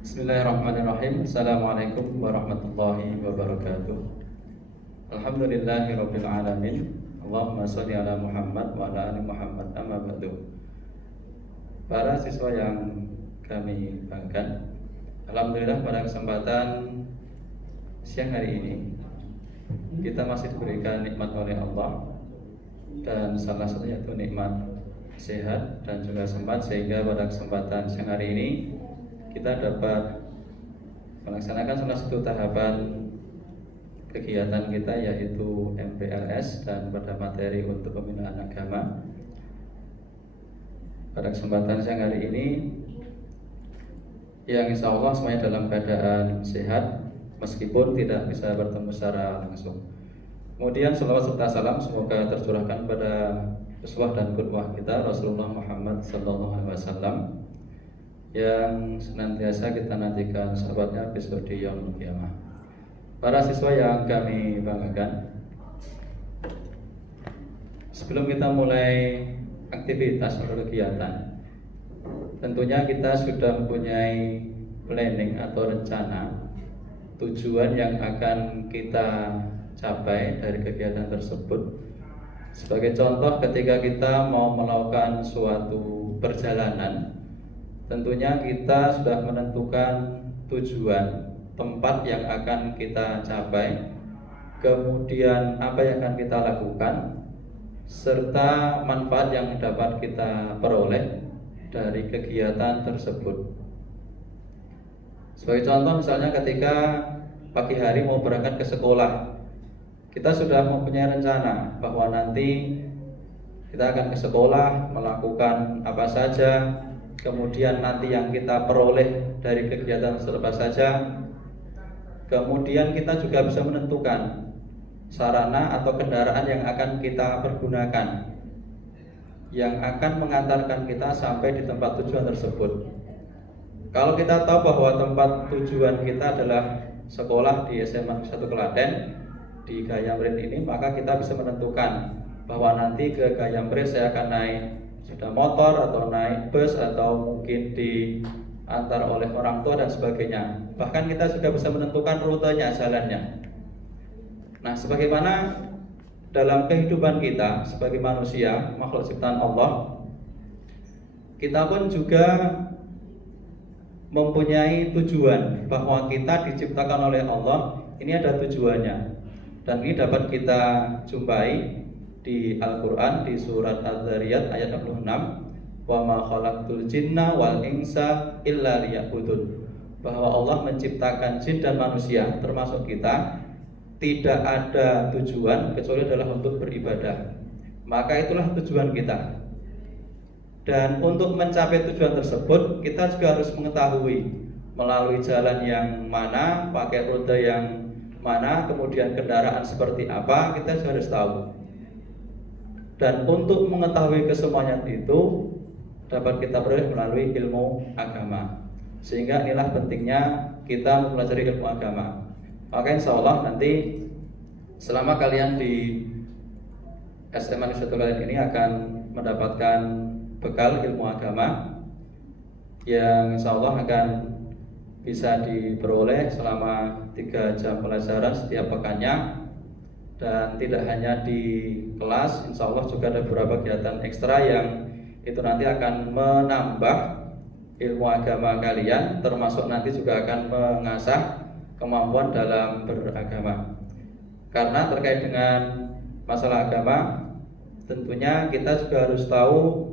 Bismillahirrahmanirrahim. Assalamualaikum warahmatullahi wabarakatuh. Alhamdulillahirabbil alamin. Allahumma shalli ala Muhammad wa ala ali Muhammad. Amma ba'du. Para siswa yang kami banggakan, alhamdulillah pada kesempatan siang hari ini kita masih diberikan nikmat oleh Allah, dan salah satunya itu nikmat sehat dan juga sempat, sehingga pada kesempatan siang hari ini kita dapat melaksanakan salah satu tahapan kegiatan kita, yaitu MPLS dan pada materi untuk pembinaan agama. Pada kesempatan siang hari ini yang insya Allah semuanya dalam keadaan sehat meskipun tidak bisa bertemu secara langsung. Kemudian salawat serta salam semoga tercurahkan pada uswah dan qudwah kita Rasulullah Muhammad SAW yang senantiasa kita nantikan sahabatnya besok di yaumul qiyamah. Para siswa yang kami banggakan, sebelum kita mulai aktivitas atau kegiatan, tentunya kita sudah mempunyai planning atau rencana tujuan yang akan kita capai dari kegiatan tersebut. Sebagai contoh, ketika kita mau melakukan suatu perjalanan, tentunya kita sudah menentukan tujuan, tempat yang akan kita capai, kemudian apa yang akan kita lakukan, serta manfaat yang dapat kita peroleh dari kegiatan tersebut. Sebagai contoh, misalnya ketika pagi hari mau berangkat ke sekolah, kita sudah mempunyai rencana bahwa nanti kita akan ke sekolah, melakukan apa saja, kemudian nanti yang kita peroleh dari kegiatan apa saja. Kemudian kita juga bisa menentukan sarana atau kendaraan yang akan kita pergunakan, yang akan mengantarkan kita sampai di tempat tujuan tersebut. Kalau kita tahu bahwa tempat tujuan kita adalah sekolah di SMA 1 Klaten di Gayamrit ini, maka kita bisa menentukan bahwa nanti ke Gayamrit saya akan naik sepeda motor atau naik bus atau mungkin diantar oleh orang tua dan sebagainya. Bahkan kita juga bisa menentukan rutenya, jalannya. Nah, sebagaimana dalam kehidupan kita sebagai manusia, makhluk ciptaan Allah, kita pun juga mempunyai tujuan, bahwa kita diciptakan oleh Allah, ini ada tujuannya. Dan ini dapat kita jumpai di Al-Quran di surat Az-Zariyat ayat 66, wa ma khalaqtul jinna wal insa illa liya'budun, bahwa Allah menciptakan jin dan manusia termasuk kita tidak ada tujuan kecuali adalah untuk beribadah. Maka itulah tujuan kita. Dan untuk mencapai tujuan tersebut, kita juga harus mengetahui melalui jalan yang mana, pakai rute yang mana, kemudian kendaraan seperti apa, kita juga harus tahu. Dan untuk mengetahui kesemuanya itu dapat kita peroleh melalui ilmu agama. Sehingga inilah pentingnya kita mempelajari ilmu agama. Maka insya Allah nanti selama kalian di SMA 1 Klaten ini akan mendapatkan bekal ilmu agama yang insya Allah akan bisa diperoleh selama 3 jam pelajaran setiap pekannya. Dan tidak hanya di kelas, insya Allah juga ada beberapa kegiatan ekstra yang itu nanti akan menambah ilmu agama kalian, termasuk nanti juga akan mengasah kemampuan dalam beragama. Karena terkait dengan masalah agama, tentunya kita juga harus tahu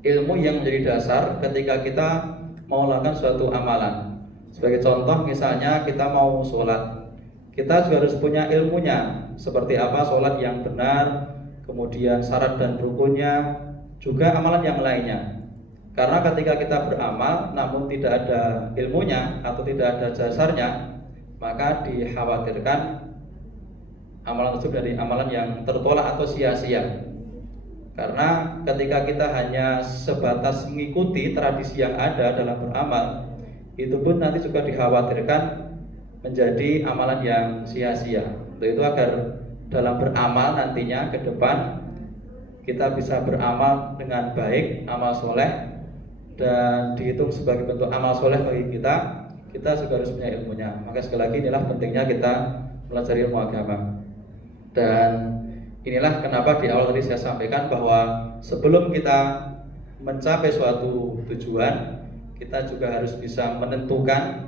ilmu yang menjadi dasar ketika kita mau melakukan suatu amalan. Sebagai contoh, misalnya kita mau sholat, kita juga harus punya ilmunya, seperti apa sholat yang benar, kemudian syarat dan rukunnya, juga amalan yang lainnya. Karena ketika kita beramal namun tidak ada ilmunya atau tidak ada dasarnya, maka dikhawatirkan amalan tersebut dari amalan yang tertolak atau sia-sia. Karena ketika kita hanya sebatas mengikuti tradisi yang ada dalam beramal, itu pun nanti juga dikhawatirkan menjadi amalan yang sia-sia. Untuk itu agar dalam beramal nantinya ke depan kita bisa beramal dengan baik, amal soleh, dan dihitung sebagai bentuk amal soleh bagi kita, kita juga harus punya ilmunya. Maka sekali lagi inilah pentingnya kita belajar ilmu agama. Dan inilah kenapa di awal tadi saya sampaikan bahwa sebelum kita mencapai suatu tujuan, kita juga harus bisa menentukan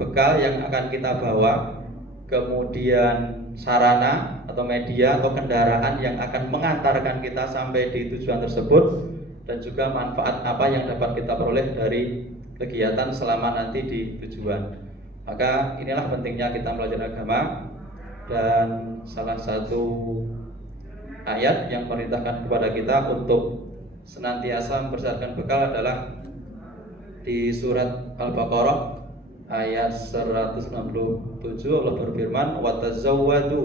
bekal yang akan kita bawa, kemudian sarana atau media atau kendaraan yang akan mengantarkan kita sampai di tujuan tersebut, dan juga manfaat apa yang dapat kita peroleh dari kegiatan selama nanti di tujuan. Maka inilah pentingnya kita belajar agama, dan salah satu ayat yang memerintahkan kepada kita untuk senantiasa mempersiapkan bekal adalah di surat Al-Baqarah ayat 197. Allah berfirman, "Wa tazawwadu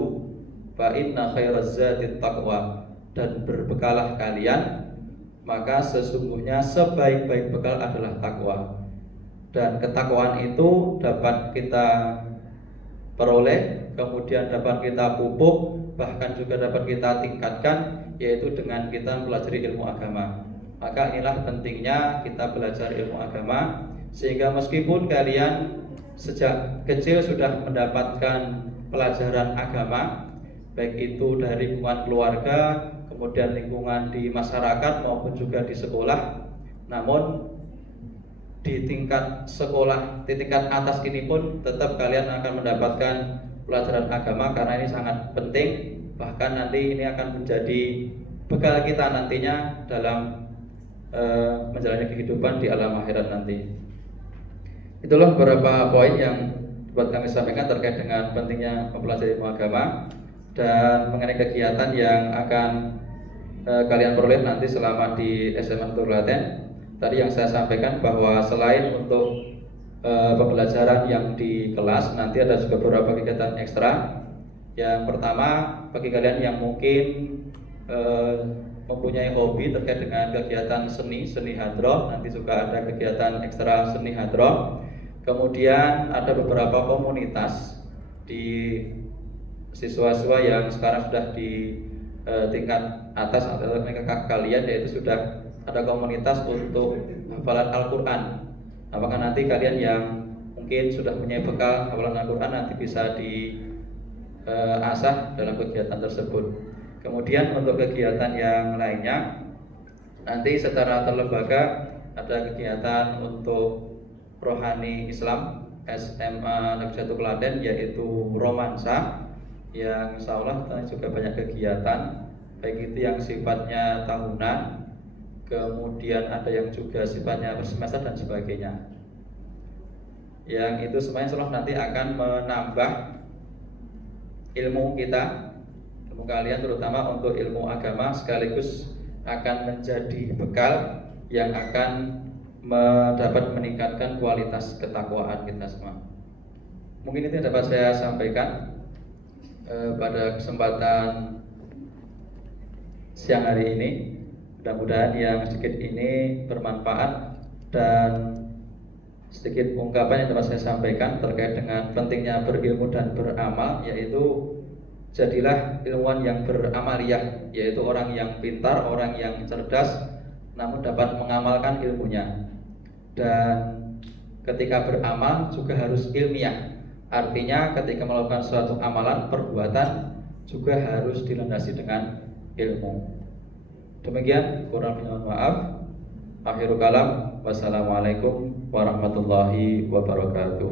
fa inna khairaz zati taqwa." Dan berbekalah kalian, maka sesungguhnya sebaik-baik bekal adalah takwa. Dan ketakwaan itu dapat kita peroleh, kemudian dapat kita pupuk, bahkan juga dapat kita tingkatkan, yaitu dengan kita mempelajari ilmu agama. Maka inilah pentingnya kita belajar ilmu agama, sehingga meskipun kalian sejak kecil sudah mendapatkan pelajaran agama, baik itu dari lingkungan keluarga, kemudian lingkungan di masyarakat maupun juga di sekolah, namun di tingkat sekolah, di tingkat atas ini pun tetap kalian akan mendapatkan pelajaran agama, karena ini sangat penting. Bahkan nanti ini akan menjadi bekal kita nantinya dalam menjalani kehidupan di alam akhirat nanti. Itulah beberapa poin yang buat kami sampaikan terkait dengan pentingnya mempelajari ilmu agama dan mengenai kegiatan yang akan kalian peroleh nanti selama di SMA Turlaten. Tadi yang saya sampaikan bahwa selain untuk pembelajaran yang di kelas, nanti ada juga beberapa kegiatan ekstra. Yang pertama, bagi kalian yang mungkin mempunyai hobi terkait dengan kegiatan seni hadroh, nanti juga ada kegiatan ekstra seni hadroh. Kemudian ada beberapa komunitas di siswa-siswa yang sekarang sudah di tingkat atas atau tingkat kalian, yaitu sudah ada komunitas untuk hafalan Al-Quran. Apakah nanti kalian yang mungkin sudah punya bekal hafalan Al-Quran nanti bisa diasah dalam kegiatan tersebut. Kemudian untuk kegiatan yang lainnya, nanti secara terlembaga ada kegiatan untuk rohani Islam SMA Negeri 1 Klaten, yaitu romansa, yang insya Allah juga banyak kegiatan, baik itu yang sifatnya tahunan, kemudian ada yang juga sifatnya bersemester dan sebagainya. Yang itu semuanya insya Allah nanti akan menambah ilmu kita, ilmu kalian, terutama untuk ilmu agama, sekaligus akan menjadi bekal yang akan dapat meningkatkan kualitas ketakwaan kita semua. Mungkin itu yang dapat saya sampaikan pada kesempatan siang hari ini. Mudah-mudahan yang sedikit ini bermanfaat, dan sedikit ungkapan yang dapat saya sampaikan terkait dengan pentingnya berilmu dan beramal, yaitu jadilah ilmuwan yang beramaliyah, yaitu orang yang pintar, orang yang cerdas, namun dapat mengamalkan ilmunya. Dan ketika beramal juga harus ilmiah, artinya ketika melakukan suatu amalan, perbuatan juga harus dilandasi dengan ilmu. Demikian, kurang lebihnya mohon maaf. Akhirul kalam, wassalamualaikum warahmatullahi wabarakatuh.